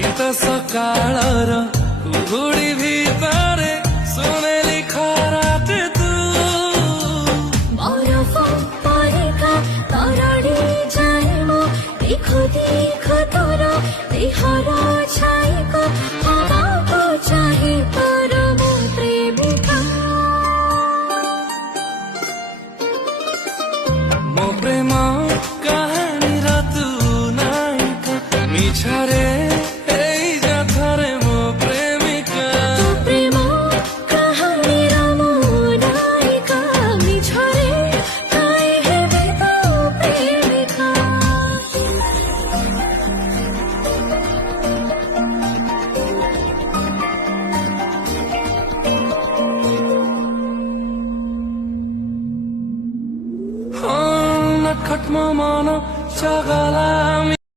ଶୀତ ସକାଳର କୁହୁଡ଼ି ଭିତରେ ସୁନେଲି ଖରାଟେ ତୁ बरफ परिका तरड़ी जाए मो देखो देखो तोर देहर छाईको हवाको चाहे पर मो प्रेमिका ମୋ ପ୍ରେମ କାହାଣୀର ତୁ ନାୟିକା ମିଛରେ